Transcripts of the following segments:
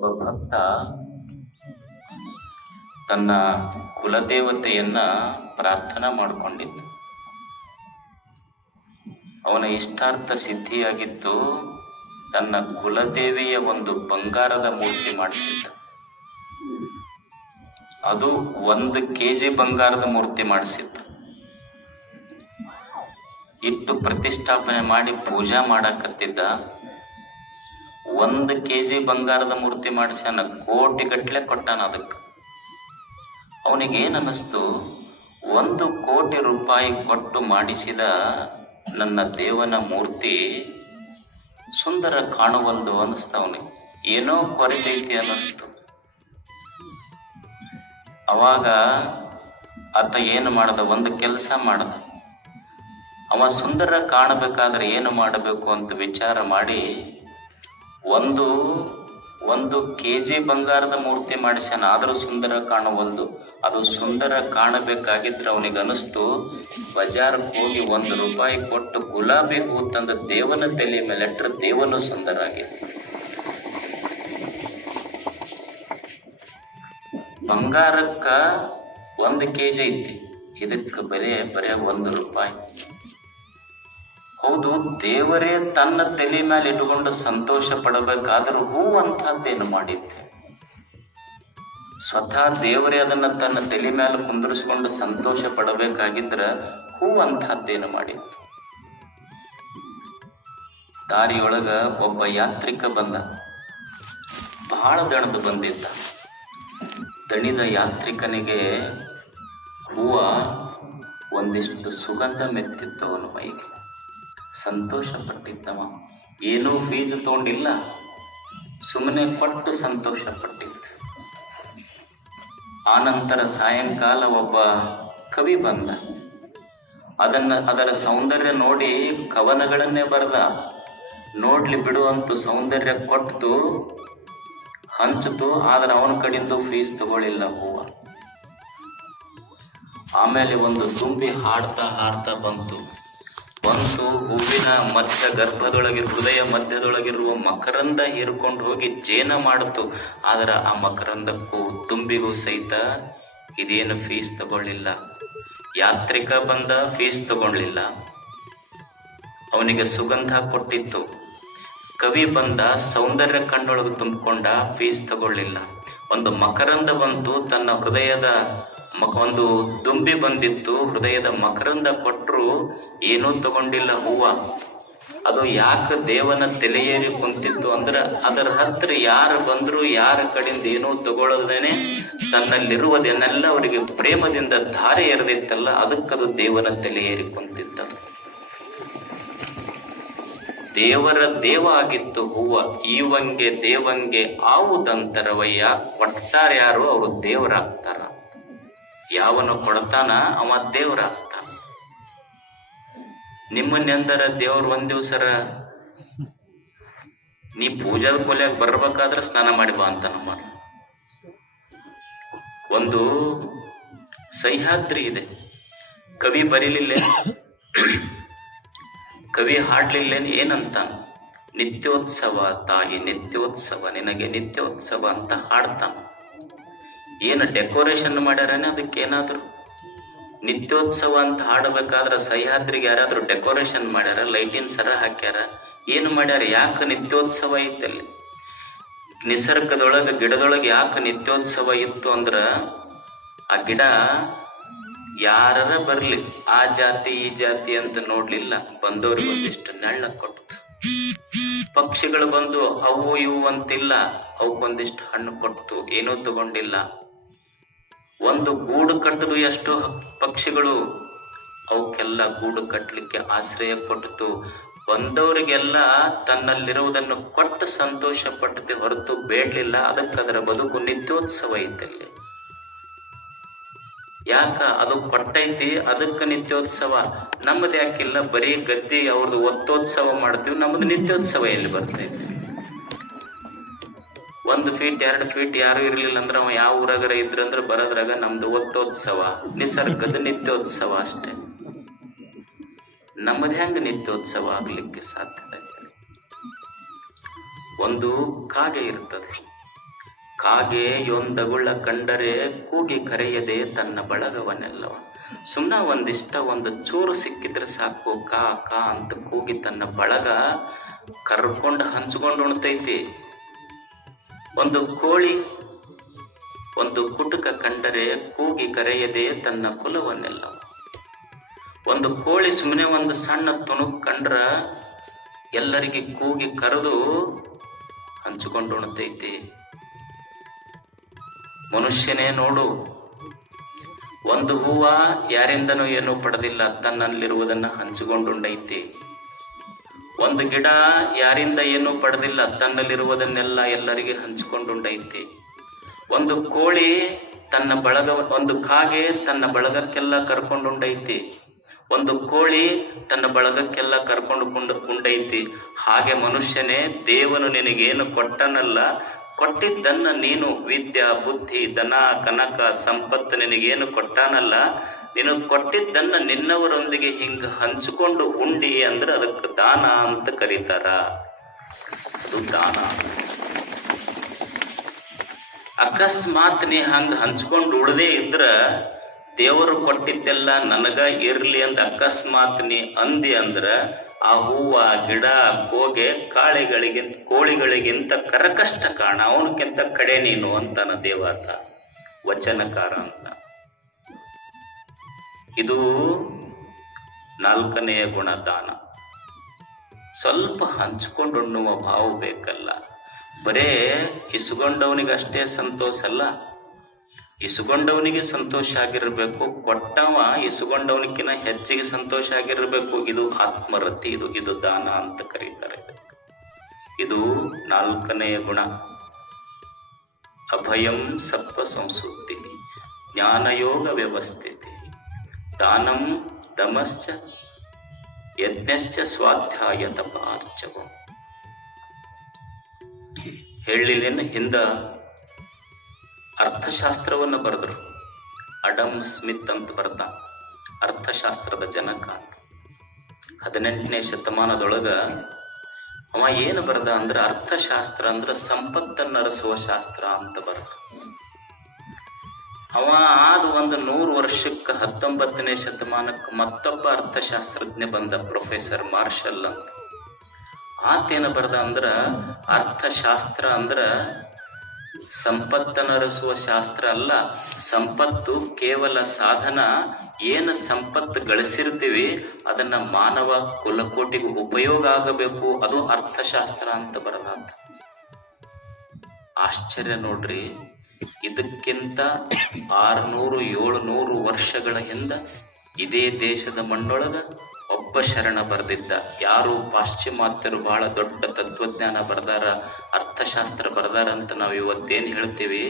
ಒಬ್ಬ ಭಕ್ತ ತನ್ನ ಕುಲದೇವತೆಯನ್ನ ಪ್ರಾರ್ಥನಾ ಮಾಡಿಕೊಂಡಿದ್ದ. ಅವನ ಇಷ್ಟಾರ್ಥ ಸಿದ್ಧಿಯಾಗಿತ್ತು ತನ್ನ ಕುಲದೇವಿಯ ಒಂದು ಬಂಗಾರದ ಮೂರ್ತಿ ಮಾಡಿಸಿದ್ದ. ಅದು ಒಂದು ಕೆಜಿ ಬಂಗಾರದ ಮೂರ್ತಿ ಮಾಡಿಸಿದ್ದ. ಇಟ್ಟು ಪ್ರತಿಷ್ಠಾಪನೆ ಮಾಡಿ ಪೂಜಾ ಮಾಡಕತ್ತಿದ್ದ. ಒಂದು ಕೆಜಿ ಬಂಗಾರದ ಮೂರ್ತಿ ಮಾಡಿಸ್ಯಾನ, ಕೋಟಿ ಗಟ್ಲೆ ಕೊಟ್ಟಾನ ಅದಕ್ಕೆ. ಅವನಿಗೆ ಏನ್ ಅನ್ನಿಸ್ತು ಒಂದು ಕೋಟಿ ರೂಪಾಯಿ ಕೊಟ್ಟು ಮಾಡಿಸಿದ ನನ್ನ ದೇವನ ಮೂರ್ತಿ ಸುಂದರ ಕಾಣುವಲ್ದು ಅವನಿಗೆ. ಏನೋ ಕೊರತೈತಿ ಅನ್ನಿಸ್ತು. ಅವಾಗ ಆತ ಏನು ಮಾಡದ, ಒಂದು ಕೆಲಸ ಮಾಡ್ದ. ಅವ ಸುಂದರ ಕಾಣಬೇಕಾದ್ರೆ ಏನು ಮಾಡಬೇಕು ಅಂತ ವಿಚಾರ ಮಾಡಿ ಒಂದು ಒಂದು ಕೆ ಜಿ ಬಂಗಾರದ ಮೂರ್ತಿ ಮಾಡಿಸ್ಯಾನ, ಆದರೂ ಸುಂದರ ಕಾಣವಲ್ದು ಅದು ಸುಂದರ ಕಾಣಬೇಕಾಗಿದ್ರೆ ಅವನಿಗೆ ಅನಿಸ್ತು ಬಜಾರ್ಗೆ ಹೋಗಿ ಒಂದು ರೂಪಾಯಿ ಕೊಟ್ಟು ಗುಲಾಬಿ ಹೂ ತಂದ ದೇವನ ತಲೆ ಮೇಲೆ ಇಟ್ಟರೆ ದೇವನು ಸುಂದರ ಆಗಿದೆ. ಬಂಗಾರಕ್ಕ ಒಂದು ಕೆ ಜಿ ಐತಿ. ಇದಕ್ಕೆ ಬೆಲೆ ಬರೇ ಒಂದು ರೂಪಾಯಿ. ಹೌದು, ದೇವರೇ ತನ್ನ ತಲೆ ಮೇಲೆ ಇಟ್ಟುಕೊಂಡು ಸಂತೋಷ ಪಡಬೇಕಾದರೂ ಹೂ ಅಂತಹದ್ದೇನು ಮಾಡಿದ್ದೆ? ಸ್ವತಃ ದೇವರೇ ಅದನ್ನ ತನ್ನ ತಲೆ ಮೇಲೆ ಕುಂದರಿಸಿಕೊಂಡು ಸಂತೋಷ ಪಡಬೇಕಾಗಿದ್ರ ಹೂ ಅಂತಹದ್ದೇನು ಮಾಡಿತ್ತು? ದಾರಿಯೊಳಗ ಒಬ್ಬ ಯಾತ್ರಿಕ ಬಂದ. ಬಹಳ ದಣದು ಬಂದಿದ್ದ. ದಣಿದ ಯಾತ್ರಿಕನಿಗೆ ಹೂವ ಒಂದಿಷ್ಟು ಸುಗಂಧ ಮೆತ್ತಿತ್ತು ಅವನ ಮೈಗೆ. ಸಂತೋಷ ಪಟ್ಟಿದ್ದವ ಏನೂ ಫೀಜು ತಗೊಂಡಿಲ್ಲ. ಸುಮ್ಮನೆ ಕೊಟ್ಟು ಸಂತೋಷ ಪಟ್ಟಿದ್ದ ಆನಂತರ ಸಾಯಂಕಾಲ ಒಬ್ಬ ಕವಿ ಬಂದ. ಅದನ್ನ, ಅದರ ಸೌಂದರ್ಯ ನೋಡಿ ಕವನಗಳನ್ನೇ ಬರೆದ. ನೋಡ್ಲಿ ಬಿಡುವಂತೂ ಸೌಂದರ್ಯ ಕೊಟ್ಟು, ಹಂಚಿತು, ಆದ್ರೆ ಅವನ ಕಡೆಯಿಂದ ಫೀಸ್ ತಗೊಳ್ಳಿಲ್ಲ ಹೂವ. ಆಮೇಲೆ ಒಂದು ತುಂಬಿ ಹಾಡ್ತಾ ಹಾಡ್ತಾ ಬಂತು. ಬಂತು ಹೂವಿನ ಮಧ್ಯ ಗರ್ಭದೊಳಗೆ, ಹೃದಯ ಮಧ್ಯದೊಳಗಿರುವ ಮಕರಂದ ಹೀರ್ಕೊಂಡು ಹೋಗಿ ಜೇನ ಮಾಡಿತು ಆದ್ರೆ ಆ ಮಕರಂದಕ್ಕೂ ತುಂಬಿಗೂ ಸಹಿತ ಇದೇನು ಫೀಸ್ ತಗೊಳ್ಳಿಲ್ಲ. ಯಾತ್ರಿಕ ಬಂದ ಫೀಸ್ ತಗೊಳ್ಳಿಲ್ಲ. ಅವನಿಗೆ ಸುಗಂಧ ಕೊಟ್ಟಿತ್ತು. ಕವಿ ಬಂದ ಸೌಂದರ್ಯ ಕಣ್ಣೊಳಗೆ ತುಂಬಿಕೊಂಡ ಫೀಸ್ ತಗೊಳ್ಳಿಲ್ಲ. ಒಂದು ಮಕರಂದ ಬಂತು ತನ್ನ ಹೃದಯದ ಒಂದು ದುಂಬಿ ಬಂದಿತ್ತು, ಹೃದಯದ ಮಕರಂದ ಕೊಟ್ಟರು ಏನೂ ತಗೊಂಡಿಲ್ಲ ಹೂವ. ಅದು ಯಾಕೆ ದೇವನ ತಲೆಯೇರಿ ಕುಂತಿತ್ತು ಅಂದ್ರೆ ಅದರ ಹತ್ರ ಯಾರು ಬಂದ್ರು, ಯಾರ ಕಡೆಯಿಂದ ಏನೂ ತಗೊಳ್ಳದೇನೆ ತನ್ನಲ್ಲಿರುವುದೇನೆಲ್ಲ ಅವರಿಗೆ ಪ್ರೇಮದಿಂದ ಧಾರೆ ಎರೆದಿತ್ತಲ್ಲ ಅದಕ್ಕದು ದೇವನ ತಲೆಯೇರಿ ಕುಂತಿತ್ತದು. ದೇವರ ದೇವ ಆಗಿತ್ತು ಹೂವ. ಈವಂಗೆ, ದೇವಂಗೆ ಆವುದಂತರವಯ್ಯ ಒಟ್ಟಾರ್ಯಾರು ಯಾರು? ಅವರು ದೇವರಾಗ್ತಾರ. ಯಾವನು ಕೊಡ್ತಾನ ಅವ ದೇವರಾಗ್ತಾನ ನಿಮ್ಮನ್ನೆಂದರ ದೇವ್ರ ಒಂದ್ ದಿವ್ಸರ ನೀ ಪೂಜಾದ ಕೊಲೆಯಾಗ ಬರ್ಬೇಕಾದ್ರೆ ಸ್ನಾನ ಮಾಡಿ ಬಾ ಅಂತ ನಮ್ಮ ಒಂದು ಸಹ್ಯಾದ್ರಿ ಇದೆ. ಕವಿ ಬರೀಲಿಲ್ಲ ಕವಿ ಹಾಡ್ಲಿಲ್ಲ ಏನಂತ? ನಿತ್ಯೋತ್ಸವ ತಾಯಿ ನಿತ್ಯೋತ್ಸವ, ನಿನಗೆ ನಿತ್ಯೋತ್ಸವ ಅಂತ ಹಾಡ್ತಾನ. ಏನು ಡೆಕೋರೇಷನ್ ಮಾಡ್ಯಾರೇನೆ ಅದಕ್ಕೆ ಏನಾದ್ರು ನಿತ್ಯೋತ್ಸವ ಅಂತ ಹಾಡಬೇಕಾದ್ರೆ ಸಹ್ಯಾದ್ರಿಗೆ ಯಾರಾದ್ರೂ ಡೆಕೋರೇಷನ್ ಮಾಡ್ಯಾರ ಲೈಟಿನ್ ಸರ ಹಾಕ್ಯಾರ, ಏನು ಮಾಡ್ಯಾರ? ಯಾಕೆ ನಿತ್ಯೋತ್ಸವ ಐತಲ್ಲಿ? ನಿಸರ್ಗದೊಳಗೆ, ಗಿಡದೊಳಗೆ ಯಾಕೆ ನಿತ್ಯೋತ್ಸವ ಇತ್ತು ಅಂದ್ರ, ಆ ಗಿಡ ಯಾರರ ಬರ್ಲಿ, ಆ ಜಾತಿ, ಈ ಜಾತಿ ಅಂತ ನೋಡ್ಲಿಲ್ಲ. ಬಂದವ್ರಿಗೆ ಒಂದಿಷ್ಟು ನೆಳ್ಳ ಕೊಡ್ತು. ಪಕ್ಷಿಗಳು ಬಂದು ಅವು ಇವು ಅಂತಿಲ್ಲ, ಅವಕ್ಕೊಂದಿಷ್ಟು ಹಣ್ಣು ಕೊಡ್ತು. ಏನೂ ತಗೊಂಡಿಲ್ಲ. ಒಂದು ಗೂಡು ಕಟ್ಟದು ಎಷ್ಟು ಪಕ್ಷಿಗಳು. ಅವಕ್ಕೆಲ್ಲ ಗೂಡು ಕಟ್ಟಲಿಕ್ಕೆ ಆಶ್ರಯ ಕೊಟ್ಟಿತು. ಬಂದವರಿಗೆಲ್ಲ ತನ್ನಲ್ಲಿರುವುದನ್ನು ಕೊಟ್ಟು ಸಂತೋಷ ಪಟ್ಟತೆ ಹೊರತು ಬೇಡಲಿಲ್ಲ. ಅದಕ್ಕೆ ಅದರ ಬದುಕು ನಿತ್ಯೋತ್ಸವ ಐತಲ್ಲಿ ಯಾಕ? ಅದು ಕೊಟ್ಟೈತಿ ಅದಕ್ಕೆ ನಿತ್ಯೋತ್ಸವ. ನಮ್ಮದು ಯಾಕಿಲ್ಲ? ಬರೀ ಗದ್ದೆ ಅವ್ರದ್ದು ಒತ್ತೋತ್ಸವ ಮಾಡ್ತೀವಿ, ನಮ್ಮದು ನಿತ್ಯೋತ್ಸವ ಎಲ್ಲಿ ಬರ್ತೈತಿ? ಒಂದು ಫೀಟ್ ಎರಡು ಫೀಟ್ ಯಾರು ಇರ್ಲಿಲ್ಲ ಅಂದ್ರೆ ಅವ ಯಾವ ಊರಾಗರ ಇದ್ರಂದ್ರೆ ಬರೋದ್ರಾಗ ನಮ್ದು ಒತ್ತೋತ್ಸವ, ನಿಸರ್ಗದ ನಿತ್ಯೋತ್ಸವ ಅಷ್ಟೇ. ನಮ್ಮದ ಹೆಂಗ ನಿತ್ಯೋತ್ಸವ ಆಗ್ಲಿಕ್ಕೆ ಸಾಧ್ಯತೆ ಒಂದು ಕಾಗೆ ಇರ್ತದೆ. ಕಾಗೆ ಯೊಂದಗುಳ್ಳ ಕಂಡರೆ ಕೂಗಿ ಕರೆಯದೆ ತನ್ನ ಬಳಗವನ್ನೆಲ್ಲವ ಸುಮ್ಮನೆ ಒಂದಿಷ್ಟ ಒಂದು ಚೂರು ಸಿಕ್ಕಿದ್ರೆ ಸಾಕು, ಕಾ ಕಾ ಅಂತ ಕೂಗಿ ತನ್ನ ಬಳಗ ಕರ್ಕೊಂಡು ಹಂಚ್ಕೊಂಡು ಉಣ್ತೈತಿ. ಒಂದು ಕೋಳಿ, ಒಂದು ಕುಟುಕ ಕಂಡರೆ ಕೂಗಿ ಕರೆಯದೆ ತನ್ನ ಕುಲವನ್ನೆಲ್ಲ. ಒಂದು ಕೋಳಿ ಸುಮ್ಮನೆ ಒಂದು ಸಣ್ಣ ತುಣುಕ್ ಕಂಡ್ರ ಎಲ್ಲರಿಗೆ ಕೂಗಿ ಕರೆದು ಹಂಚಿಕೊಂಡು ಉಣ್ತೈತಿ ಮನುಷ್ಯನೇ ನೋಡು, ಒಂದು ಹೂವ ಯಾರಿಂದನೂ ಏನೂ ಪಡೆದಿಲ್ಲ, ತನ್ನಲ್ಲಿರುವುದನ್ನ ಹಂಚಿಕೊಂಡುಂಡೈತಿ ಒಂದು ಗಿಡ ಯಾರಿಂದ ಏನೂ ಪಡೆದಿಲ್ಲ, ತನ್ನಲ್ಲಿರುವುದನ್ನೆಲ್ಲ ಎಲ್ಲರಿಗೆ ಹಂಚಿಕೊಂಡುಂಡೈತಿ. ಒಂದು ಕೋಳಿ ತನ್ನ ಬಳಗ, ಒಂದು ಕಾಗೆ ತನ್ನ ಬಳಗಕ್ಕೆಲ್ಲ ಕರ್ಕೊಂಡುಂಡೈತಿ. ಒಂದು ಕೋಳಿ ತನ್ನ ಬಳಗಕ್ಕೆಲ್ಲ ಕರ್ಕೊಂಡು ಕೊಂಡು, ಕೊಂಡೈತಿ. ಹಾಗೆ ಮನುಷ್ಯನೇ ದೇವನು ನಿನಗೇನು ಕೊಟ್ಟನಲ್ಲ, ಕೊಟ್ಟಿದ್ದನ್ನ ನೀನು ವಿದ್ಯಾ, ಬುದ್ಧಿ ದನ ಕನಕ, ಸಂಪತ್ತು ನಿನಗೇನು ಕೊಟ್ಟಾನಲ್ಲ ನೀನು ಕೊಟ್ಟಿದ್ದನ್ನ ನಿನ್ನವರೊಂದಿಗೆ ಹಿಂಗ ಹಂಚಿಕೊಂಡು ಉಂಡಿ ಅಂದ್ರೆ ಅದಕ್ಕೆ ದಾನ ಅಂತ ಕರೀತಾರ. ಅದು ದಾನ. ಅಕಸ್ಮಾತ್ ನೀ ಹಂಗ ಹಂಚ್ಕೊಂಡು ಉಳದೇ ಇದ್ರ ದೇವರು ಕೊಟ್ಟಿದ್ದೆಲ್ಲ ನನಗ ಇರ್ಲಿ ಅಂತ ಅಕಸ್ಮಾತ್ ನೀ ಅಂದಿ ಅಂದ್ರ ಆ ಹೂವ, ಗಿಡ ಕೋಗೆ ಕಾಳಿಗಳಿಗಿಂತ, ಕೋಳಿಗಳಿಗಿಂತ ಕರಕಷ್ಟ ಕಾಣ. ಅವನಕ್ಕಿಂತ ಕಡೆ ನೀನು ಅಂತಾನ ದೇವಾತ. ವಚನಕಾರ ಅಂತ. ಇದು ನಾಲ್ಕನೆಯ ಗುಣ ದಾನ ಸ್ವಲ್ಪ ಹಂಚ್ಕೊಂಡು ಉಣ್ಣುವ ಭಾವ ಬೇಕಲ್ಲ. ಬರೇ ಇಸುಗೊಂಡವನಿಗಷ್ಟೇ ಸಂತೋಷ ಅಲ್ಲ? ಇಸುಗೊಂಡವನಿಗೆ ಸಂತೋಷ ಆಗಿರಬೇಕು, ಕೊಟ್ಟವ ಇಸುಗೊಂಡವನಿಗಿನ ಹೆಚ್ಚಿಗೆ ಸಂತೋಷ ಆಗಿರಬೇಕು. ಇದು ಆತ್ಮರತಿ, ಇದು ಇದು ದಾನ ಅಂತ ಕರೀತಾರೆ. ಇದು ನಾಲ್ಕನೆಯ ಗುಣ. ಅಭಯಂ ಸತ್ವ ಸಂಸ್ಕೃತಿ ಜ್ಞಾನಯೋಗ ವ್ಯವಸ್ಥಿತಿ. ದಾನಂ ದಮಶ್ಚ ಯಜ್ಞಶ್ಚ ಸ್ವಾಧ್ಯಾಯ ತಪಾರ್ಚವ ಹೇಳಿಲೇನು ಹಿಂದ ಅರ್ಥಶಾಸ್ತ್ರವನ್ನು ಬರೆದ್ರು. ಅಡಮ್ ಸ್ಮಿತ್ ಅಂತ ಬರ್ದ ಅರ್ಥಶಾಸ್ತ್ರದ ಜನಕ ಅಂತ. ಹದಿನೆಂಟನೇ ಶತಮಾನದೊಳಗ ಅವ ಏನು ಬರ್ದ ಅಂದ್ರೆ ಅರ್ಥಶಾಸ್ತ್ರ ಅಂದ್ರೆ ಸಂಪತ್ತನ್ನರಸುವ ಶಾಸ್ತ್ರ ಅಂತ ಬರೆದ. ಅವ ಆದ ಒಂದು ನೂರು ವರ್ಷಕ್ಕೆ ಹತ್ತೊಂಬತ್ತನೇ ಶತಮಾನಕ್ಕೆ ಮತ್ತೊಬ್ಬ ಅರ್ಥಶಾಸ್ತ್ರಜ್ಞ ಬಂದ ಪ್ರೊಫೆಸರ್ ಮಾರ್ಷಲ್ ಅಂತ. ಆತೇನ ಬರ್ದ ಅಂದ್ರ, ಅರ್ಥಶಾಸ್ತ್ರ ಅಂದ್ರ ಸಂಪತ್ತನರಸುವ ಶಾಸ್ತ್ರ ಅಲ್ಲ. ಸಂಪತ್ತು ಕೇವಲ ಸಾಧನ, ಏನು ಸಂಪತ್ತು ಗಳಿಸಿರ್ತೀವಿ, ಅದನ್ನ ಮಾನವ ಕುಲಕೋಟಿಗೆ ಉಪಯೋಗ ಆಗಬೇಕು, ಅದು ಅರ್ಥಶಾಸ್ತ್ರ ಅಂತ ಬರಲಾತ ಆಶ್ಚರ್ಯ ನೋಡ್ರಿ. ಇದಕ್ಕಿಂತ ಆರ್ನೂರು, ಏಳುನೂರು ವರ್ಷಗಳ ಹಿಂದ ಇದೇ ದೇಶದ ಮಣ್ಣೊಳಗ ಒಬ್ಬ ಶರಣ ಬರೆದಿದ್ದ. ಯಾರು ಪಾಶ್ಚಿಮಾತ್ಯರು ಬಹಳ ದೊಡ್ಡ ತತ್ವಜ್ಞಾನ ಬರ್ದಾರ, ಅರ್ಥಶಾಸ್ತ್ರ ಬರ್ದಾರ ಅಂತ ನಾವು ಇವತ್ತೇನ್ ಹೇಳ್ತೀವಿ?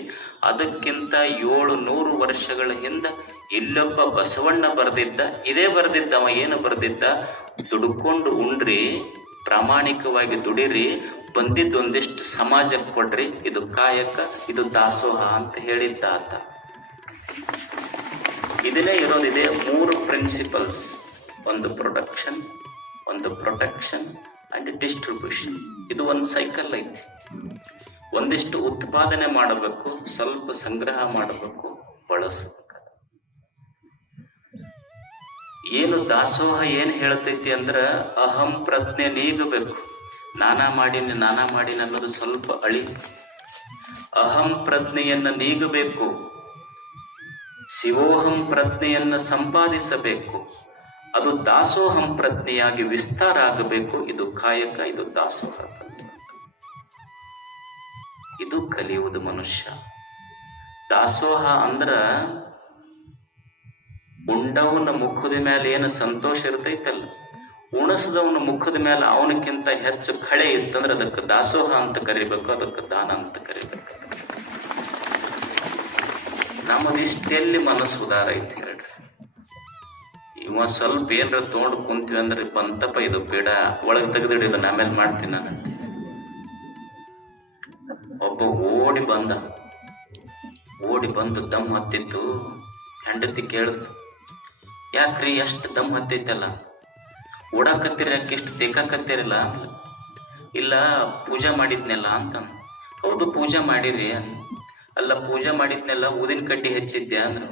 ಅದಕ್ಕಿಂತ ಏಳು ನೂರು ವರ್ಷಗಳ ಹಿಂದ ಇಲ್ಲೊಬ್ಬ ಬಸವಣ್ಣ ಬರೆದಿದ್ದ, ಇದೇ ಬರೆದಿದ್ದ, ಅವ ಏನು ಬರೆದಿದ್ದ? ದುಡ್ಕೊಂಡು ಉಂಡ್ರಿ ಪ್ರಾಮಾಣಿಕವಾಗಿ ದುಡಿರಿ ಬಂದಿದ್ದು ಒಂದಿಷ್ಟು ಸಮಾಜಕ್ಕೆ ಕೊಡ್ರಿ, ಇದು ಕಾಯಕ, ಇದು ದಾಸೋಹ ಅಂತ ಹೇಳಿದ್ದ ಆತ ಇದನ್ನೇ ಇರೋದಿದೆ ಮೂರು ಪ್ರಿನ್ಸಿಪಲ್ಸ್ ಒಂದು ಪ್ರೊಡಕ್ಷನ್ ಒಂದು ಪ್ರೊಟೆಕ್ಷನ್ ಅಂಡ್ ಡಿಸ್ಟ್ರಿಬ್ಯೂಷನ್ ಇದು ಒಂದು ಸೈಕಲ್ ಐತಿ. ಒಂದಿಷ್ಟು ಉತ್ಪಾದನೆ ಮಾಡಬೇಕು, ಸ್ವಲ್ಪ ಸಂಗ್ರಹ ಮಾಡಬೇಕು, ಬಳಸಬೇಕು. ಏನು ದಾಸೋಹ ಏನ್ ಹೇಳ್ತೈತಿ ಅಂದ್ರ ಅಹಂ ಪ್ರಜ್ಞೆ ನೀಗಬೇಕು. ನಾನಾ ಮಾಡಿನ ನಾನಾ ಮಾಡಿನ ಅನ್ನೋದು ಸ್ವಲ್ಪ ಅಳಿ. ಅಹಂ ಪ್ರಜ್ಞೆಯನ್ನ ನೀಗಬೇಕು. ಶಿವೋಹಂ ಪ್ರಜ್ಞೆಯನ್ನ ಸಂಪಾದಿಸಬೇಕು. ಅದು ದಾಸೋಹಂ ಪ್ರಜ್ಞೆಯಾಗಿ ವಿಸ್ತಾರ ಆಗಬೇಕು. ಇದು ಕಾಯಕ, ಇದು ದಾಸೋಹ. ಇದು ಕಲಿಯುವುದು ಮನುಷ್ಯ. ದಾಸೋಹ ಅಂದ್ರ ಉಂಡವನ ಮುಖದ ಮೇಲೆ ಏನು ಸಂತೋಷ ಇರ್ತೈತಲ್ಲ? ಉಣಸದವನ ಮುಖದ ಮೇಲೆ ಅವನಕ್ಕಿಂತ ಹೆಚ್ಚು ಖಳೆ ಇತ್ತಂದ್ರೆ ಅದಕ್ಕೆ ದಾಸೋಹ ಅಂತ ಕರಿಬೇಕು, ಅದಕ್ಕೆ ದಾನ ಅಂತ ಕರಿಬೇಕು. ನಮ್ಮದಿಷ್ಟೆಲ್ಲಿ ಮನಸ್ಸು ಉದಾರ ಐತಿ ಹೇಳ್ರಿ. ಇವ ಸ್ವಲ್ಪ ಏನ್ರ ತೊಗೊಂಡು ಕುಂತೀವಿ ಅಂದ್ರೆ ಬಂತಪ್ಪ ಇದು ಪೀಡ, ಒಳಗೆ ತೆಗೆದಿಡಿ, ಇದನ್ನ ಆಮೇಲೆ ಮಾಡ್ತೀನಿ ನಾನು. ಒಬ್ಬ ಓಡಿ ಬಂದ. ಓಡಿ ಬಂದು ದಮ್ ಹತ್ತಿತ್ತು. ಹೆಂಡತಿ ಕೇಳ್ತು, ಯಾಕ್ರಿ ಎಷ್ಟು ದಮ್ ಹತ್ತೈತಲ್ಲ? ಓಡಾಕತ್ತೀರಿ ಯಾಕೆ ಎಷ್ಟು ಇಲ್ಲ, ಪೂಜೆ ಮಾಡಿದ್ನೆಲ್ಲ ಅಂತ. ಹೌದು, ಪೂಜಾ ಮಾಡಿರಿ ಅಲ್ಲ, ಪೂಜೆ ಮಾಡಿದ್ನೆಲ್ಲ, ಊದಿನ ಕಡ್ಡಿ ಹಚ್ಚಿದ್ದೆ ಅಂದ್ರೆ.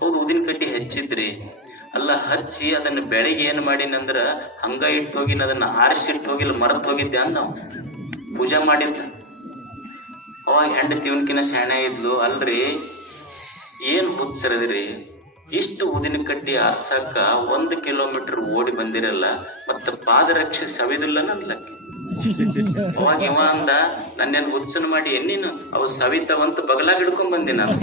ಹೌದು, ಊದಿನ ಕಡ್ಡಿ ಹಚ್ಚಿದ್ರಿ. ಅಲ್ಲ, ಹಚ್ಚಿ ಅದನ್ನ ಬೆಳಿಗ್ಗೆ ಏನ್ ಮಾಡಿನಂದ್ರ ಹಂಗ ಇಟ್ಟು ಹೋಗಿನ ಅದನ್ನ ಆರಿಸಿ ಇಟ್ಟು ಹೋಗಿಲ್ಲ ಮರತ್ ಹೋಗಿದ್ದೆ ಅಂದ ನಾವು. ಪೂಜೆ ಮಾಡಿದ್ದ ಅವಾಗ ಹೆಂಡತಿ ಇವನ್ಕಿನ ಶಾಣೆ ಇದ್ಲು ಅಲ್ರಿ, ಏನ್ ಹುಚ್ಚರದ್ರಿ? ಇಷ್ಟು ಊದಿನ ಕಟ್ಟಿ ಆರ್ಸಕ್ಕ ಒಂದು ಕಿಲೋಮೀಟರ್ ಓಡಿ ಬಂದಿರಲ್ಲ, ಮತ್ತ ಪಾದರಕ್ಷೆ ಸವಿದಿಲ್ಲ ನನ್ಲಕ್ಕೆ ಅವಾಗ ಇವ ಅಂದ, ನನ್ನೇನ್ ಹುಚ್ಚನ್ ಮಾಡಿ ಎನ್ನಿನ? ಅವು ಸವಿತವಂತ ಬಗಲಾಗ ಹಿಡ್ಕೊಂಡ್ ಬಂದಿ ನಾನು.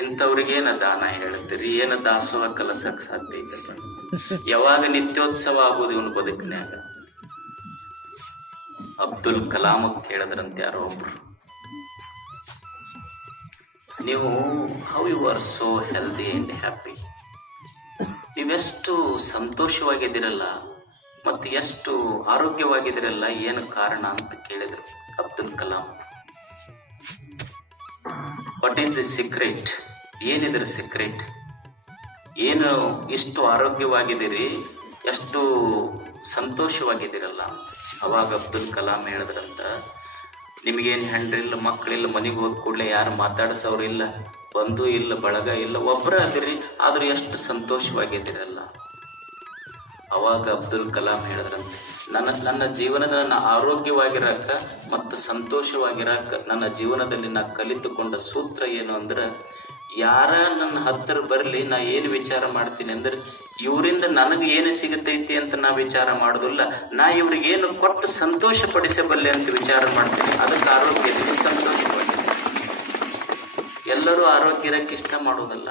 ಇಂಥವ್ರಿಗೇನ ದಾನ ಹೇಳ್ತೀರಿ, ಏನ ದಾಸೋಹ ಕಲಸಕ್ ಸಾಧ್ಯ ಇದೆ ಯಾವಾಗ ನಿತ್ಯೋತ್ಸವ ಆಗೋದು ಇವನು ಬದುಕಿನ್ಯಾಗ? ಅಬ್ದುಲ್ ಕಲಾಮಕ್ ಕೇಳಿದ್ರಂತ ಯಾರೋ ಒಬ್ರು. ನೀವು how you are so healthy and happy ನೀವೆಷ್ಟು ಸಂತೋಷವಾಗಿದ್ದೀರಲ್ಲ ಮತ್ತು ಎಷ್ಟು ಆರೋಗ್ಯವಾಗಿದ್ದೀರಲ್ಲ, ಏನು ಕಾರಣ ಅಂತ ಕೇಳಿದ್ರು Abdul Kalam. What is the secret ಏನಿದ್ರ secret ಏನು ಇಷ್ಟು ಆರೋಗ್ಯವಾಗಿದ್ದೀರಿ, ಎಷ್ಟು ಸಂತೋಷವಾಗಿದ್ದೀರಲ್ಲ? ಅವಾಗ ಅಬ್ದುಲ್ ಕಲಾಂ ಹೇಳಿದ್ರಂತ ನಿಮಗೇನು ಹೆಂಡ್ರಿಲ್ಲ ಮಕ್ಕಳಿಲ್ಲ ಮನೆಗೆ ಹೋದ ಕೂಡಲೇ ಯಾರು ಮಾತಾಡಿಸೋರು ಇಲ್ಲ ಬಂಧು ಇಲ್ಲ, ಬಳಗ ಇಲ್ಲ ಒಬ್ಬರ ಅದಿರಿ, ಆದರೂ ಎಷ್ಟು ಸಂತೋಷವಾಗಿದ್ದೀರಲ್ಲ. ಅವಾಗ ಅಬ್ದುಲ್ ಕಲಾಂ ಹೇಳಿದ್ರಂತೆ, ನನ್ನ ನನ್ನ ಜೀವನದ ನನ್ನ ಆರೋಗ್ಯವಾಗಿರಕ್ಕ ಮತ್ತು ಸಂತೋಷವಾಗಿರಕ್ಕ ನನ್ನ ಜೀವನದಲ್ಲಿ ನಾ ಕಲಿತುಕೊಂಡ ಸೂತ್ರ ಏನು ಅಂದ್ರೆ ಯಾರ ನನ್ನ ಹತ್ತಿರ ಬರಲಿ, ನಾ ಏನು ವಿಚಾರ ಮಾಡ್ತೀನಿ ಅಂದ್ರೆ, ಇವರಿಂದ ನನಗೆ ಏನು ಸಿಗತೈತಿ ಅಂತ ನಾ ವಿಚಾರ ಮಾಡೋದಿಲ್ಲ. ನಾ ಇವ್ರಿಗೆ ಏನು ಕೊಟ್ಟು ಸಂತೋಷ ಪಡಿಸಬಲ್ಲೆ ಅಂತ ವಿಚಾರ ಮಾಡ್ತೀನಿ. ಅದಕ್ಕೆ ಆರೋಗ್ಯದಲ್ಲಿ ಸಂತೋಷವಾಗಿದೆ ಎಲ್ಲರೂ ಆರೋಗ್ಯ ಇರಕ್ಕೆ ಇಷ್ಟ ಮಾಡೋದಲ್ಲ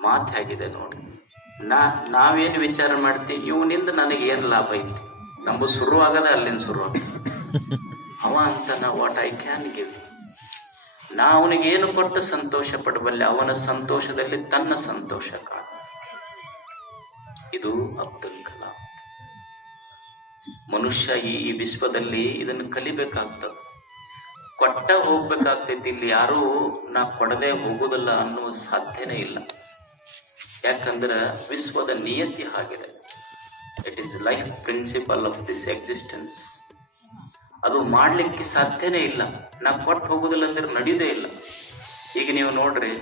ಮಾತು ಹೇಗಿದೆ ನೋಡಿ. ನಾ, ನಾವೇನು ವಿಚಾರ ಮಾಡ್ತೀವಿ ಇವನಿಂದ ನನಗೆ ಏನು ಲಾಭ ಐತಿ? ನಮ್ದು ಶುರು ಆಗದ ಅಲ್ಲಿಂದ ಶುರು ಅವ ಅಂತ ನಾ ವಾಟ್ ಐ ಕ್ಯಾನ್ ಗಿವ್. ನಾ ಅವನಿಗೆ ಏನು ಕೊಟ್ಟು ಸಂತೋಷ ಪಡಬಲ್ಲೆ ಅವನ ಸಂತೋಷದಲ್ಲಿ ತನ್ನ ಸಂತೋಷ ಕಾಣ. ಇದು ಅಬ್ದುಲ್ ಕಲಾಂ. ಮನುಷ್ಯ ಈ ವಿಶ್ವದಲ್ಲಿ ಇದನ್ನು ಕಲಿಬೇಕಾಗ್ತದೆ. ಕೊಟ್ಟ ಹೋಗ್ಬೇಕಾಗ್ತೈತಿ, ಇಲ್ಲಿ ಯಾರು ನಾ ಕೊಡದೆ ಹೋಗುದಲ್ಲ ಅನ್ನುವ ಸಾಧ್ಯನೇ ಇಲ್ಲ. ಯಾಕಂದ್ರೆ ವಿಶ್ವದ ನಿಯತಿ ಆಗಿದೆ it is life principle of this existence ಅದು ಮಾಡ್ಲಿಕ್ಕೆ ಸಾಧ್ಯನೇ ಇಲ್ಲ. ನಾ ಕೊಟ್ಟು ಹೋಗುದಿಲ್ಲ ಅಂದ್ರೆ ನಡೆಯೋದೇ ಇಲ್ಲ. ಈಗ ನೀವು ನೋಡ್ರಿ,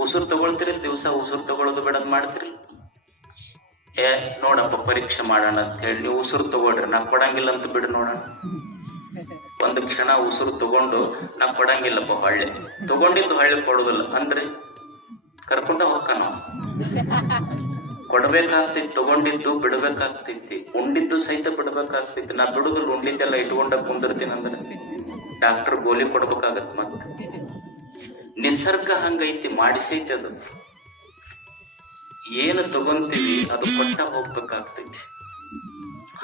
ಉಸಿರು ತಗೊಳ್ತೀರಿ, ದಿವಸ ಉಸಿರು ತಗೊಳ್ಳೋದು ಬೇಡದ್ ಮಾಡ್ತೀರಿ. ಏ, ನೋಡಪ್ಪ, ಪರೀಕ್ಷೆ ಮಾಡೋಣ ಅಂತ ಹೇಳಿ ನೀವು ಉಸಿರು ತಗೊಳ್ರಿ, ನಾ ಕೊಡಂಗಿಲ್ಲ ಅಂತ ಬಿಡು ನೋಡೋಣ. ಒಂದು ಕ್ಷಣ ಉಸಿರು ತಗೊಂಡು ನಾ ಕೊಡಂಗಿಲ್ಲಪ್ಪ ಹೊಳ್ಳೆ. ತಗೊಂಡಿದ್ದು ಹೊಳ್ಳೆ ಕೊಡೋದಿಲ್ಲ. ಅಂದ್ರೆ ಕರ್ಕೊಂಡ ಹೋಗ್ತಾನ ಕೊಡ್ಬೇಕಾಗ್ತೈತಿ ತಗೊಂಡಿದ್ದು ಬಿಡ್ಬೇಕಾಗ್ತಿತ್ತು, ಉಂಡಿದ್ದು ಸಹಿತ ಬಿಡ್ಬೇಕಾಗ್ತಿತ್ತು. ನಾ ಬಿಡುಗರು ಉಂಡಿದ್ದೆಲ್ಲ ಇಟ್ಕೊಂಡ ಕುಂದಿರ್ತೀನಿ ಅಂದ್ರೆ ಡಾಕ್ಟರ್ ಗೋಲಿ ಕೊಡ್ಬೇಕಾಗತ್ ಮತ್ತ. ನಿಸರ್ಗ ಹಂಗೈತಿ ಮಾಡಿಸೈತಿ ಅದು. ಏನು ತಗೊಂತೀವಿ, ಅದು ಕೊಟ್ಟ ಹೋಗ್ಬೇಕಾಗ್ತೈತಿ.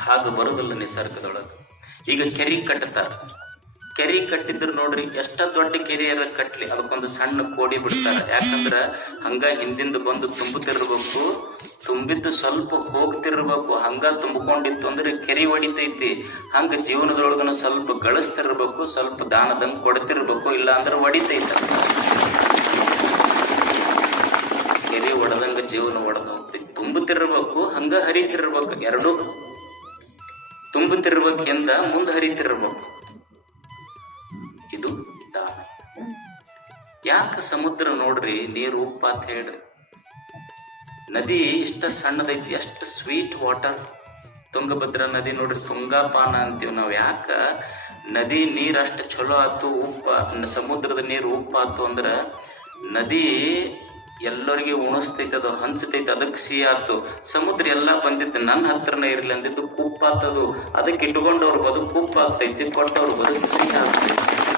ಹಾಗ ಬರುದಿಲ್ಲ ನಿಸರ್ಗದೊಳಗೆ. ಈಗ ಕೆರೆ ಕಟ್ಟತಾರ ಕೆರೆ ಕಟ್ಟಿದ್ರು ನೋಡ್ರಿ, ಎಷ್ಟ ದೊಡ್ಡ ಕೆರೆಯರ ಕಟ್ಲಿ. ಅದಕ್ಕೊಂದು ಸಣ್ಣ ಕೋಡಿ ಬಿಡ್ತಾರ. ಯಾಕಂದ್ರ ಹಂಗ ಹಿಂದಿಂದ ಬಂದು ತುಂಬುತ್ತಿರ್ಬೇಕು ತುಂಬಿದ್ದು ಸ್ವಲ್ಪ ಹೋಗ್ತಿರ್ಬೇಕು, ಹಂಗ ತುಂಬಿಕೊಂಡಿತ್ತು ಅಂದ್ರೆ ಕೆರಿ ಹೊಡಿತೈತಿ. ಹಂಗ ಜೀವನದೊಳಗನ ಸ್ವಲ್ಪ ಗಳಿಸ್ತಿರ್ಬೇಕು, ಸ್ವಲ್ಪ ದಾನದಂಗ್ ಕೊಡ್ತಿರ್ಬೇಕು ಇಲ್ಲ ಅಂದ್ರೆ ಕೆರಿ ಒಡದಂಗ ಜೀವನ ಒಡೆದು ತುಂಬುತ್ತಿರ್ಬೇಕು ಹಂಗ ಹರಿತಿರ್ಬೇಕು, ಎರಡೂ ತುಂಬುತ್ತಿರ್ಬೇಕೆಂದ ಮುಂದೆ ಹರಿತಿರ್ಬೇಕು. ಇದು ದಾನ. ಯಾಕೆ ಸಮುದ್ರ ನೋಡ್ರಿ, ನೀರು ಉಪ್ಪ ಅಂತ ಹೇಳ್ರಿ. ನದಿ ಇಷ್ಟ ಸಣ್ಣದೈತಿ, ಅಷ್ಟು ಸ್ವೀಟ್ ವಾಟರ್ ತುಂಗಭದ್ರಾ ನದಿ ನೋಡ್ರಿ, ತುಂಗಾಪಾನ ಅಂತೀವಿ ನಾವು ಯಾಕ? ನದಿ ನೀರು ಅಷ್ಟು ಚಲೋ ಆಯ್ತು ಉಪ್ಪ ಸಮುದ್ರದ ನೀರು ಉಪ್ಪ ಆತು ಅಂದ್ರ ನದಿ ಎಲ್ಲರಿಗೆ ಉಣಿಸ್ತೈತಿ, ಅದು ಹಂಚತೈತಿ ಅದಕ್ಕೆ ಸಿಹಿ ಆತು. ಸಮುದ್ರ ಎಲ್ಲಾ ಬಂದಿತ್ತು ನನ್ನ ಹತ್ರನೇ ಇರಲಿ ಅಂದಿದ್ದು ಕುಪ್ಪ ಆತದು. ಅದಕ್ಕೆ ಇಟ್ಕೊಂಡವ್ರ ಬದುಕು ಉಪ್ಪಾಗ್ತೈತಿ ಕೊಟ್ಟವ್ರ ಬದುಕು ಸಿಹಿ ಆಗ್ತೈತಿ.